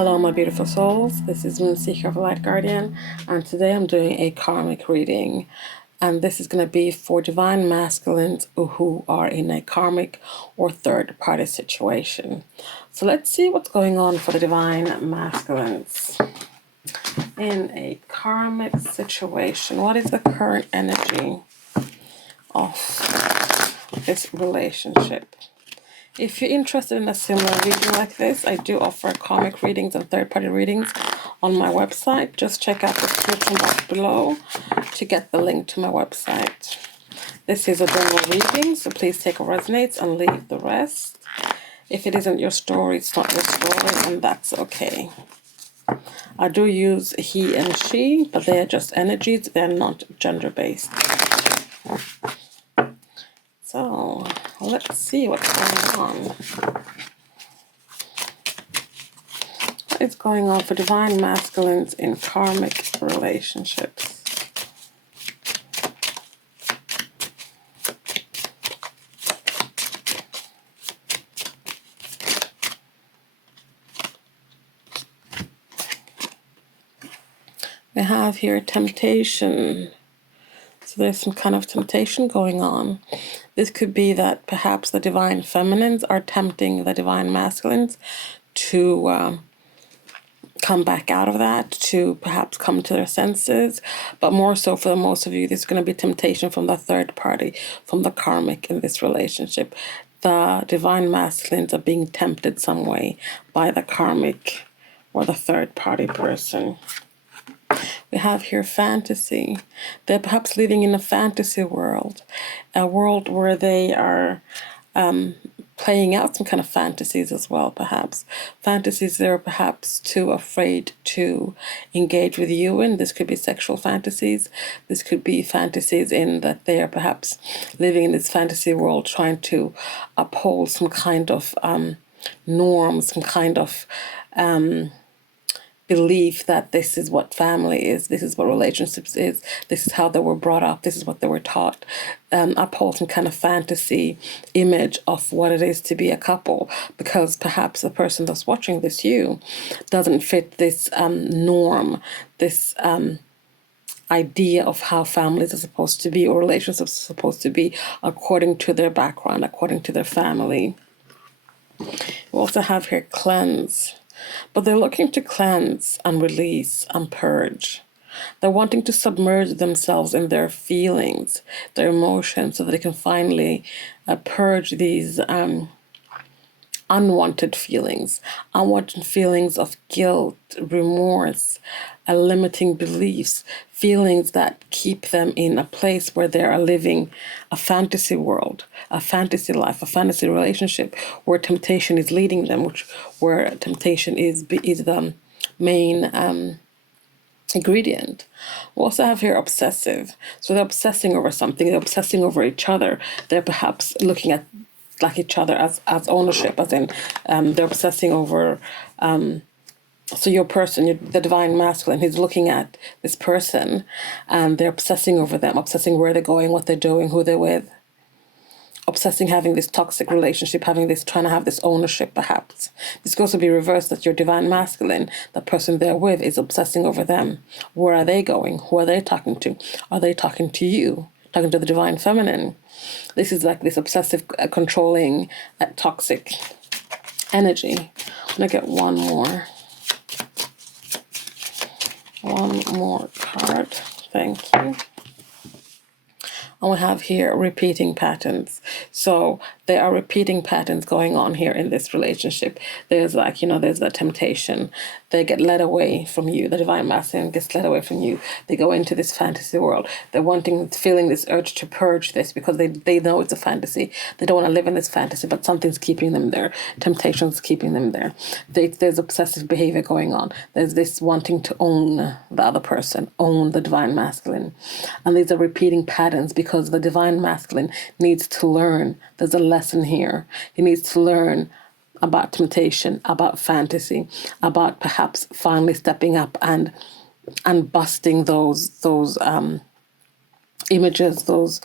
Hello, my beautiful souls. This is Moonseeker of Light Guardian, and today I'm doing a karmic reading. And this is going to be for divine masculines who are in a karmic or third party situation. So let's see what's going on for the divine masculines in a karmic situation. What is the current energy of this relationship? If you're interested in a similar reading like this, I do offer karmic readings and third-party readings on my website. Just check out the description box below to get the link to my website. This is a general reading, so please take what resonates and leave the rest. If it isn't your story, it's not your story, and that's okay. I do use he and she, but they are just energies. They're not gender-based. So let's see what's going on. What is going on for divine masculines in karmic relationships? We have here temptation. So there's some kind of temptation going on. This could be that perhaps the divine feminines are tempting the divine masculines to come back out of that, to perhaps come to their senses. But more so for most of you, there's going to be temptation from the third party, from the karmic in this relationship. The divine masculines are being tempted some way by the karmic or the third party person. We have here fantasy. They're perhaps living in a fantasy world, a world where they are playing out some kind of fantasies as well, perhaps. Fantasies they're perhaps too afraid to engage with you in. This could be sexual fantasies. This could be fantasies in that they are perhaps living in this fantasy world trying to uphold some kind of norm, some kind of belief that this is what family is, this is what relationships is, this is how they were brought up, this is what they were taught. Uphold some kind of fantasy image of what it is to be a couple, because perhaps the person that's watching this, you, doesn't fit this norm, this idea of how families are supposed to be or relationships are supposed to be according to their background, according to their family. We also have here cleanse. But they're looking to cleanse and release and purge. They're wanting to submerge themselves in their feelings, their emotions, so that they can finally purge these unwanted feelings of guilt, remorse, limiting beliefs, feelings that keep them in a place where they are living a fantasy world, a fantasy life, a fantasy relationship where temptation is leading them, where temptation is the main ingredient. We also have here obsessive. So they're obsessing over something, they're obsessing over each other. They're perhaps looking at like each other as ownership, as in they're obsessing over so your person, the divine masculine, he's looking at this person and they're obsessing over them, obsessing where they're going, what they're doing, who they're with, obsessing having this toxic relationship, trying to have this ownership perhaps. This could also be reversed, that your divine masculine, the person they're with, is obsessing over them. Where are they going? Who are they talking to? Are they talking to you? Talking to the divine feminine? This is like this obsessive, controlling, toxic energy. I'm going to get one more card. Thank you. And we have here repeating patterns. So there are repeating patterns going on here in this relationship. There's there's the temptation. They get led away from you. The divine masculine gets led away from you. They go into this fantasy world. They're feeling this urge to purge this because they know it's a fantasy. They don't want to live in this fantasy, but something's keeping them there. Temptation's keeping them there. There's obsessive behavior going on. There's this wanting to own the other person, own the divine masculine. And these are repeating patterns because the divine masculine needs to learn. There's a lesson here. He needs to learn about temptation, about fantasy, about perhaps finally stepping up and busting those images, those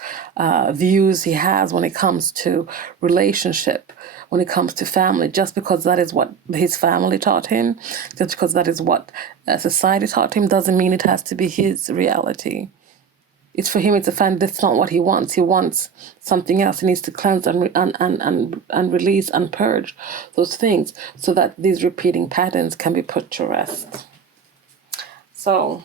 views he has when it comes to relationship, when it comes to family, just because that is what his family taught him, just because that is what society taught him, doesn't mean it has to be his reality. It's for him, it's a fan. That's not what he wants. He wants something else. He needs to cleanse and release and purge those things so that these repeating patterns can be put to rest. So,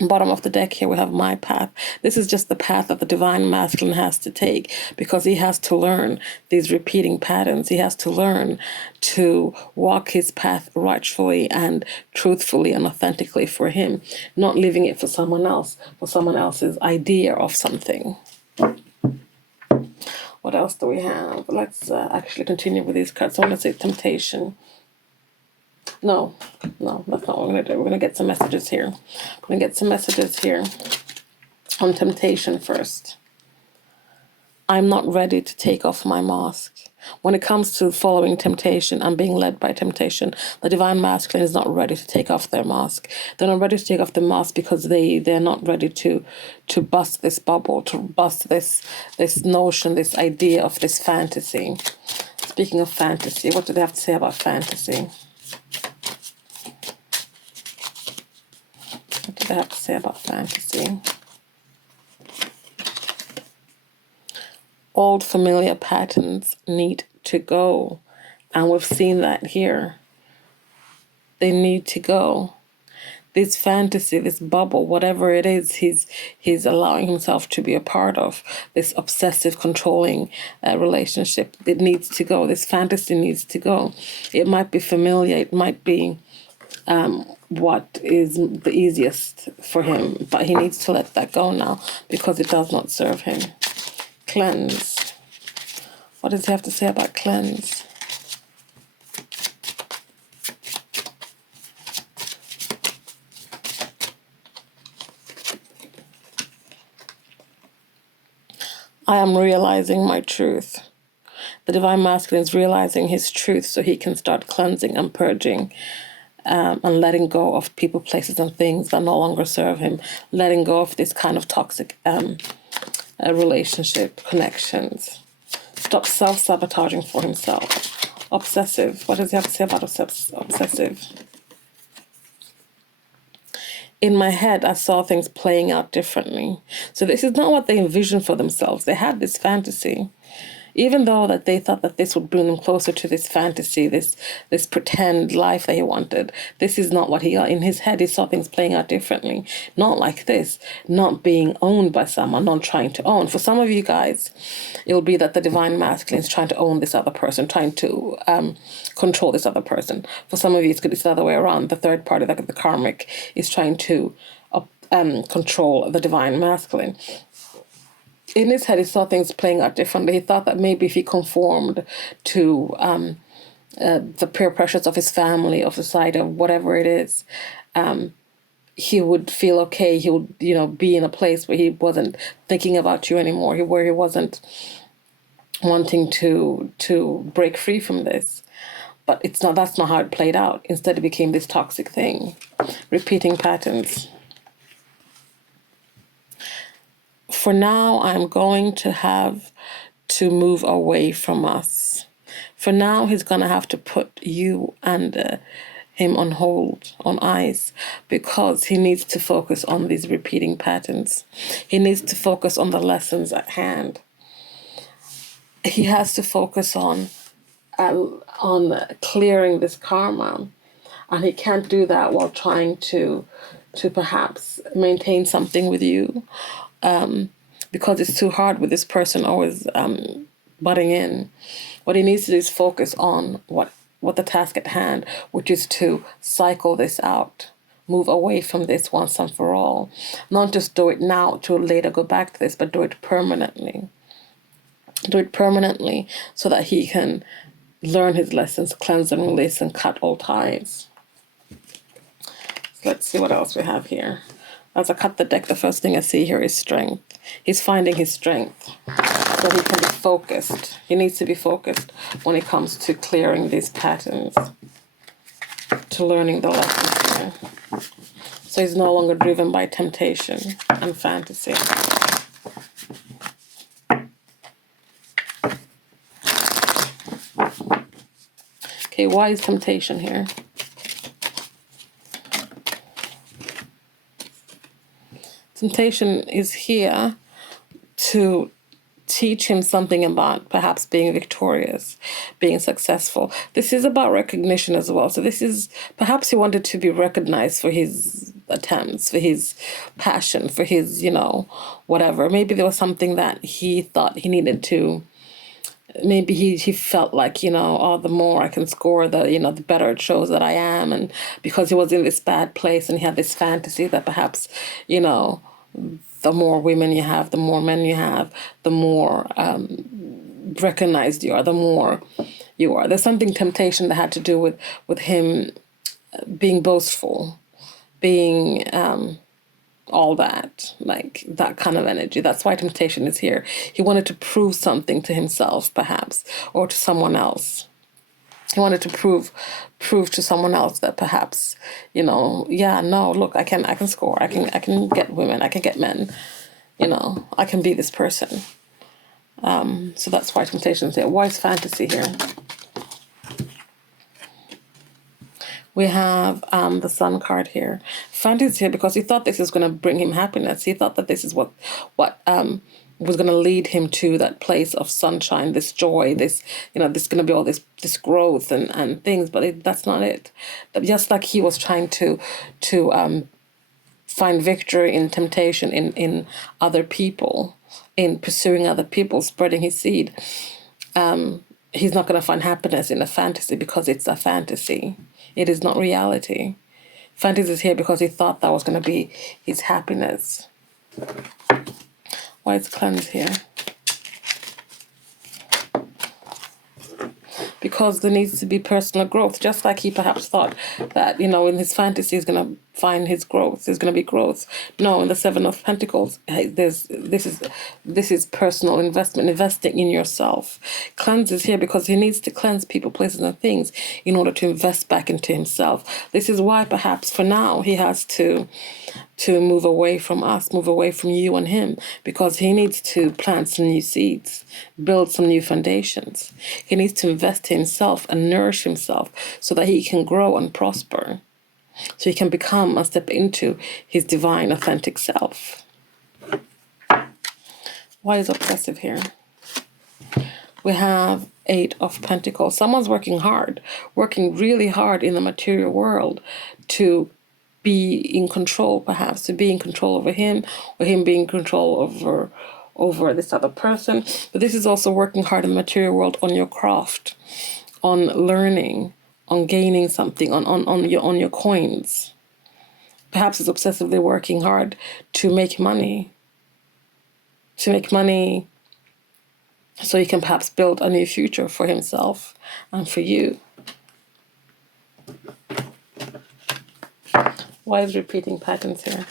bottom of the deck here, we have my path. This is just the path that the divine masculine has to take, because he has to learn these repeating patterns. He has to learn to walk his path rightfully and truthfully and authentically for him, not leaving it for someone else, for someone else's idea of something. What else do we have? Let's actually continue with these cards. So I'm going to say temptation. No, that's not what we're going to do. We're going to get some messages here. We're going to get some messages here on temptation first. I'm not ready to take off my mask. When it comes to following temptation and being led by temptation, the divine masculine is not ready to take off their mask. They're not ready to take off the mask because they're not ready to bust this bubble, to bust this notion, this idea of this fantasy. Speaking of fantasy, what do they have to say about fantasy? What do they have to say about fantasy? Old familiar patterns need to go. And we've seen that here. They need to go. This fantasy, this bubble, whatever it is, he's allowing himself to be a part of, this obsessive, controlling relationship. It needs to go. This fantasy needs to go. It might be familiar. It might be what is the easiest for him. But he needs to let that go now because it does not serve him. Cleanse. What does he have to say about cleanse? I am realizing my truth. The divine masculine is realizing his truth so he can start cleansing and purging and letting go of people, places, and things that no longer serve him. Letting go of this kind of toxic relationship, connections. Stop self-sabotaging for himself. Obsessive. What does he have to say about obsessive? In my head, I saw things playing out differently. So this is not what they envisioned for themselves. They had this fantasy. Even though that they thought that this would bring them closer to this fantasy, this pretend life that he wanted, this is not what he got. In his head, he saw things playing out differently. Not like this. Not being owned by someone, not trying to own. For some of you guys, it will be that the divine masculine is trying to own this other person, trying to control this other person. For some of you, it's the other way around. The third party, the karmic, is trying to control the divine masculine. In his head, he saw things playing out differently. He thought that maybe if he conformed to the peer pressures of his family, of society, of whatever it is, he would feel okay. He would, be in a place where he wasn't thinking about you anymore, where he wasn't wanting to break free from this. But that's not how it played out. Instead, it became this toxic thing, repeating patterns. For now, I'm going to have to move away from us. For now, he's going to have to put you and him on hold, on ice, because he needs to focus on these repeating patterns. He needs to focus on the lessons at hand. He has to focus on clearing this karma. And he can't do that while trying to perhaps maintain something with you. Because it's too hard with this person always butting in. What he needs to do is focus on what the task at hand, which is to cycle this out, move away from this once and for all. Not just do it now to later go back to this, but do it permanently. Do it permanently so that he can learn his lessons, cleanse and release, and cut all ties. Let's see what else we have here. As I cut the deck, the first thing I see here is strength. He's finding his strength so he can be focused. He needs to be focused when it comes to clearing these patterns, to learning the lessons here. So he's no longer driven by temptation and fantasy. Okay, why is temptation here? Temptation is here to teach him something about perhaps being victorious, being successful. This is about recognition as well. So this is, perhaps he wanted to be recognized for his attempts, for his passion, for his, whatever. Maybe there was something that he thought he needed to, maybe he felt like, oh, the more I can score, the better it shows that I am. And because he was in this bad place and he had this fantasy that perhaps, the more women you have, the more men you have, the more recognized you are, the more you are. There's something temptation that had to do with him being boastful, being all that, like that kind of energy. That's why temptation is here. He wanted to prove something to himself, perhaps, or to someone else. He wanted to prove to someone else that perhaps, look, I can score. I can get women. I can get men. I can be this person. So that's why temptation is here. Why is fantasy here? We have the Sun card here. Fantasy is here because he thought this is going to bring him happiness. He thought that this is what was going to lead him to that place of sunshine, this joy, this going to be all this growth and things. But that's not it. Just like he was trying to find victory in temptation, in other people, in pursuing other people, spreading his seed. He's not going to find happiness in a fantasy because it's a fantasy. It is not reality. Fantasy is here because he thought that was going to be his happiness. Why is cleanse here? Because there needs to be personal growth, just like he perhaps thought that, in his fantasy he's going to find his growth. There's going to be growth. No, in the Seven of Pentacles, this is personal investment, investing in yourself. Cleanse is here because he needs to cleanse people, places, and things in order to invest back into himself. This is why perhaps for now he has to move away from us, move away from you and him, because he needs to plant some new seeds, build some new foundations. He needs to invest in himself and nourish himself so that he can grow and prosper, so he can become and step into his divine, authentic self. Why is oppressive here? We have Eight of Pentacles. Someone's working hard, working really hard in the material world to be in control, perhaps, to be in control over him, or him being in control over this other person. But this is also working hard in the material world on your craft, on learning, on gaining something, on your coins. Perhaps it's obsessively working hard to make money. So he can perhaps build a new future for himself and for you. Why is repeating patterns here?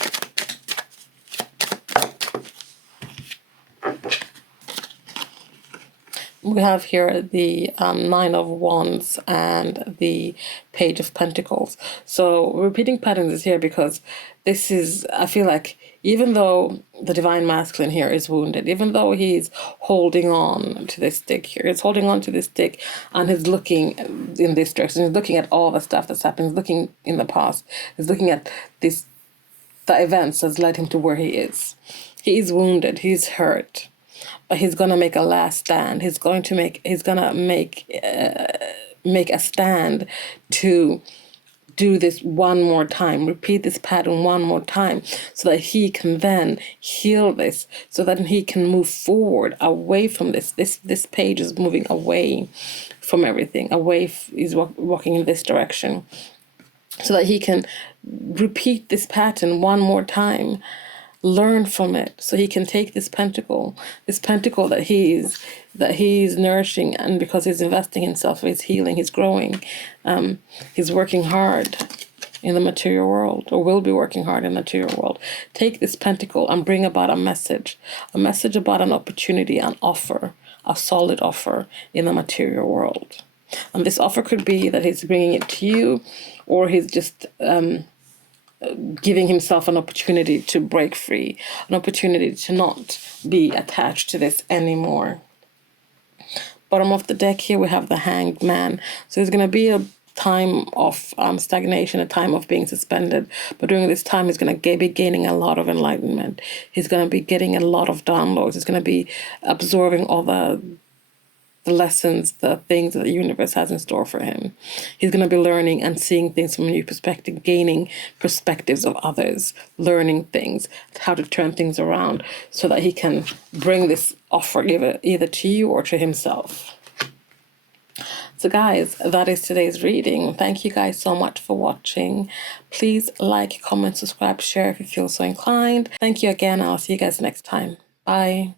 We have here the Nine of Wands and the Page of Pentacles. So repeating patterns is here because this is, I feel like, even though the Divine Masculine here is wounded, even though he's holding on to this stick here, he's holding on to this stick and he's looking in this direction, he's looking at all the stuff that's happened, he's looking in the past, he's looking at the events that's led him to where he is. He is wounded, he's hurt. But he's gonna make a last stand. He's gonna make a stand to do this one more time, repeat this pattern one more time, so that he can then heal this, so that he can move forward away from this. This page is moving away from everything, he's walking in this direction, so that he can repeat this pattern one more time, learn from it, so he can take this pentacle that he's nourishing, and because he's investing in himself, he's healing, he's growing, he's working hard in the material world, or will be working hard in the material world. Take this pentacle and bring about a message about an opportunity, an offer, a solid offer in the material world. And this offer could be that he's bringing it to you, or he's just giving himself an opportunity to break free, an opportunity to not be attached to this anymore. Bottom of the deck here, we have the Hanged Man. So there's going to be a time of stagnation, a time of being suspended. But during this time, he's going to be gaining a lot of enlightenment. He's going to be getting a lot of downloads. He's going to be absorbing all the lessons, the things that the universe has in store for him. He's going to be learning and seeing things from a new perspective, gaining perspectives of others, learning things, how to turn things around so that he can bring this offer either to you or to himself. So guys, that is today's reading. Thank you guys so much for watching. Please like, comment, subscribe, share if you feel so inclined. Thank you again. I'll see you guys next time. Bye.